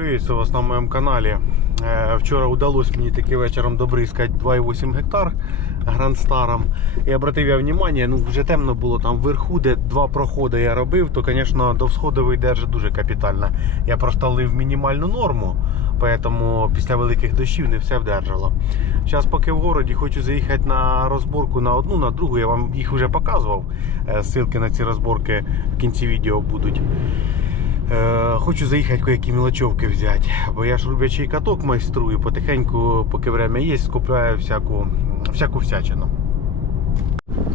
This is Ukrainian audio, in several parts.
Приветствую вас на моєму каналі. Е, Вчора вдалося мені таки вечором добризкати 2,8 гектар грандстаром. І обратив я внимание, ну вже темно було там вверху, де два проходи я робив, то, до всходу вийде дуже капітально. Я просто лив мінімальну норму, тому після великих дощів не все вдержало. Зараз поки в городі хочу заїхати на розборку на одну, на другу. Я вам їх вже показував. Е, Ссылки на ці розборки в кінці відео будуть. Е, Хочу заїхати кое-які мілочовки взяти, бо я ж рубячий каток майструю, потихеньку, поки время є, скупляю всяку, всяку всячину.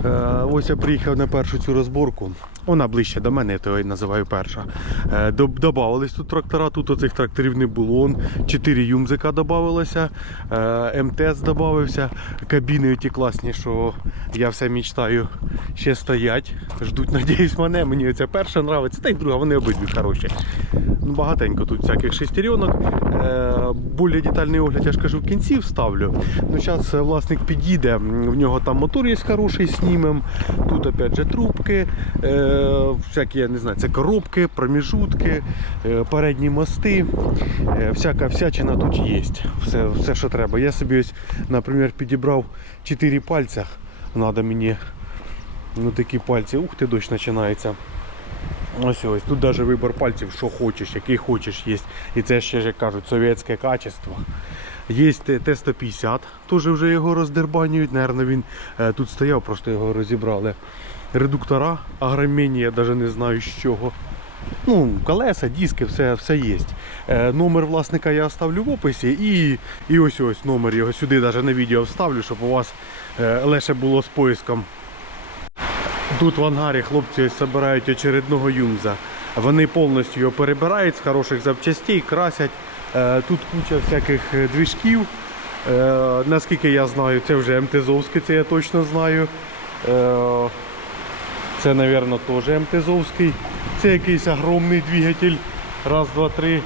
Е, ось я приїхав на першу цю розборку. Вона ближче до мене, я то її називаю перша. Е, Добавились тут трактора, тут оцих тракторів не було. Он 4 юмзика додавалося, е, МТС додався, кабіни ті класні, що я все мечтаю, ще стоять. Ждуть, надіюсь, мене. Мені ця перша подобається, та й друга, вони обидві хороші. Ну, багатенько тут всяких шестеренок. Більш детальний огляд, я ж кажу, в кінці вставлю. Ну, зараз власник під'їде, в нього там мотор є хороший, знімем. Тут опять же трубки, е, всякі, я не знаю, це коробки, проміжутки, е, передні мости. Е, всяка всячина тут є. Все, все, що треба. Я собі ось, наприклад, підібрав 4 пальця. Надо мені ну, такі пальці. Ух ти, дощ починається. Ось ось, тут навіть вибір пальців, що хочеш, який хочеш є. І це ще, як кажуть, совєтське качество. Є Т- Т-150, теж вже його роздербанюють. Наверно, він е, тут стояв, просто його розібрали. Редуктора, агромені, я навіть не знаю з чого. Ну, колеса, диски, все, все є. Е, номер власника я оставлю в описі і, і ось ось номер його сюди навіть на відео вставлю, щоб у вас е, легше було з поиском. Тут в ангарі хлопці збирають очередного юмза. Вони повністю його перебирають з хороших запчастей, красять. Е, Тут куча всяких е, двіжків. Е, Наскільки я знаю, це вже МТЗовський, це я точно знаю. Це, мабуть, теж МТЗовський. Це якийсь огромний двигатель. Раз, два, три,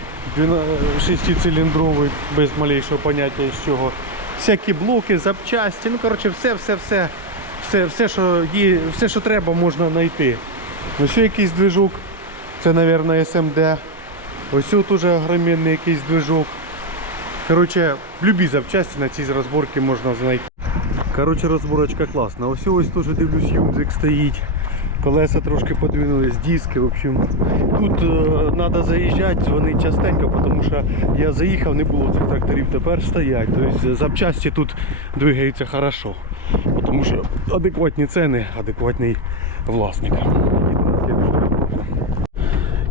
шестициліндровий, без малейшого поняття з чого. Всякі блоки, запчасті, ну коротше, все, все, все що є, все, що треба, можна знайти. Ось якийсь движок, це, мабуть, SMD. Ось тут теж огроменний якийсь движок. Коротше, любі запчасті на цій розборці можна знайти. Коротше, розборочка класна. Ось ось теж дивлюсь, юмзик стоїть. Колеса трошки подвинулись, диски, в общем. Тут треба заїжджати, дзвонити частенько, тому що я заїхав, не було цих тракторів, тепер стоять. Тобто запчасті тут двигаються хорошо. Тому що адекватні ціни, адекватний власник.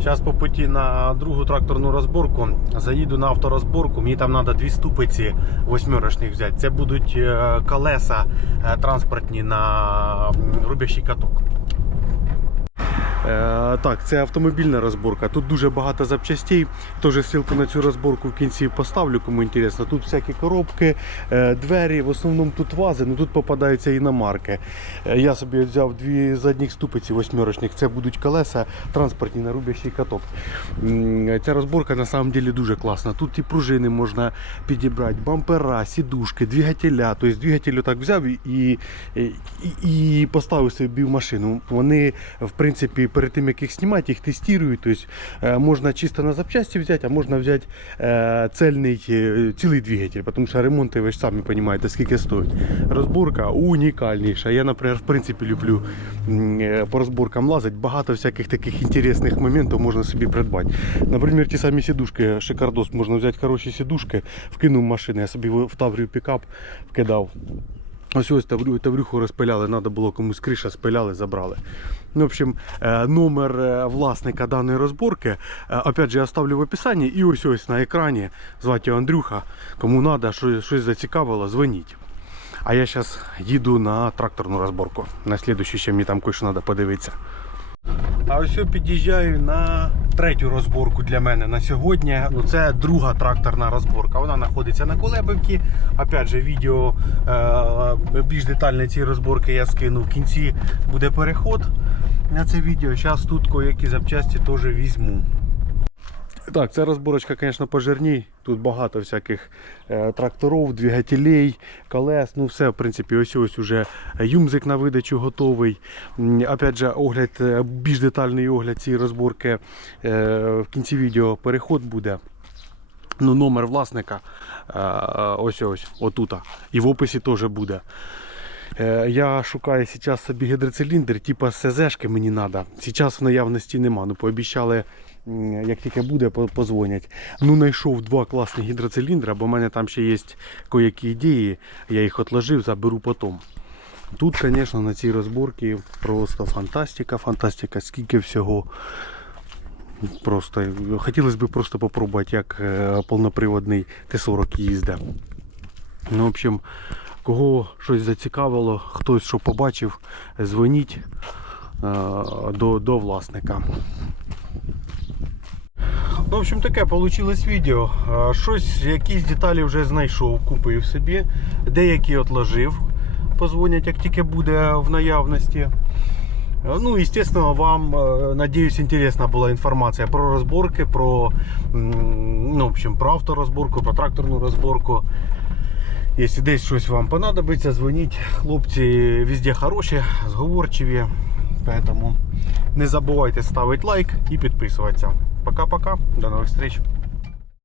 Зараз по путі на другу тракторну розборку заїду на авторозборку. Мені там треба дві ступиці восьмерочних взяти. Це будуть е, колеса е, транспортні на рубящий каток. Е, так, це автомобільна розборка. Тут дуже багато запчастей. Теж ссылку на цю розборку в кінці поставлю, кому інтересно. Тут всякі коробки, е, двері, в основному тут вази, але тут попадаються іномарки. Е, я собі взяв дві задніх ступиці восьмерочних. Це будуть колеса транспортні на рубящий каток. Ця розборка на самом деле дуже класна. Тут і пружини можна підібрати, бампера, сідушки, двигателя. Тобто двигатель так взяв і, і, і, і поставив собі в машину. Вони, в принципі, перед тим як їх знімати, їх тестують. Тобто е, можна чисто на запчасті взяти, а можна взяти е, цельний, е, цілий двигатель, тому що ремонти, ви ж самі розумієте, скільки стоїть. Розборка унікальніша. Я, наприклад, в принципі люблю е, по розборкам лазити. Багато всяких таких інтересних моментів можна собі придбати. Наприклад, ті самі сідушки, шикардос, можна взяти хороші сідушки, вкинув в машину, я собі в Таврію пікап вкидав. Ось ось таврю, таврюху розпиляли, треба було комусь криша спиляли, забрали. Ну, в общем, е, номер е, власника даної розборки, е, опять же, я оставлю в описанні і ось ось на екрані. Звати Андрюха. Кому треба, що, щось зацікавило, дзвоніть. А я зараз їду на тракторну розборку. На слідуючий ще мені там кое-що треба подивитися. А ось під'їжджаю на третю розборку для мене на сьогодні. Ну, це друга тракторна розборка. Вона знаходиться на Кулебівці. Опять же, відео е, більш детальне цієї розборки я скину. В кінці буде переход на це відео. Зараз тут кое-які запчасті теж візьму. Так, ця розборочка, звісно, пожирній. Тут багато всяких е, тракторів, двигателей, колес. Ну все, в принципі, ось ось уже юмзик на видачу готовий. Опять же, огляд, е, більш детальний огляд цієї розборки е, в кінці відео переход буде. Ну, номер власника ось ось, отута. І в описі теж буде. Е, Я шукаю зараз собі гідроциліндр, типу СЗшки мені треба. Зараз в наявності нема. Ну, пообіцяли, як тільки буде, по- позвонять. Ну, знайшов два класні гідроциліндри, бо в мене там ще є кое-які ідеї. Я їх відложив, заберу потім. Тут, звісно, на цій розборці просто фантастика, фантастика, скільки всього. Просто хотілося б просто попробувати, як е, повноприводний Т-40 їздить. Ну, в общем, кого щось зацікавило, хтось що побачив, дзвоніть е, до, до власника. Ну, в общем, таке вийшло відео. Е, Щось, якісь деталі вже знайшов, купив собі, деякі відложив. Позвонять, як тільки буде в наявності. Е, Ну, естественно, вам, надеюсь, интересна была информация про разборки, про, ну, в общем, про авторозборку, про тракторну розборку. Якщо десь щось вам понадобиться, дзвоніть. Хлопці везде хороші, зговорчиві. Поэтому не забувайте ставити лайк і підписуватися. Пока-пока, до нових встреч.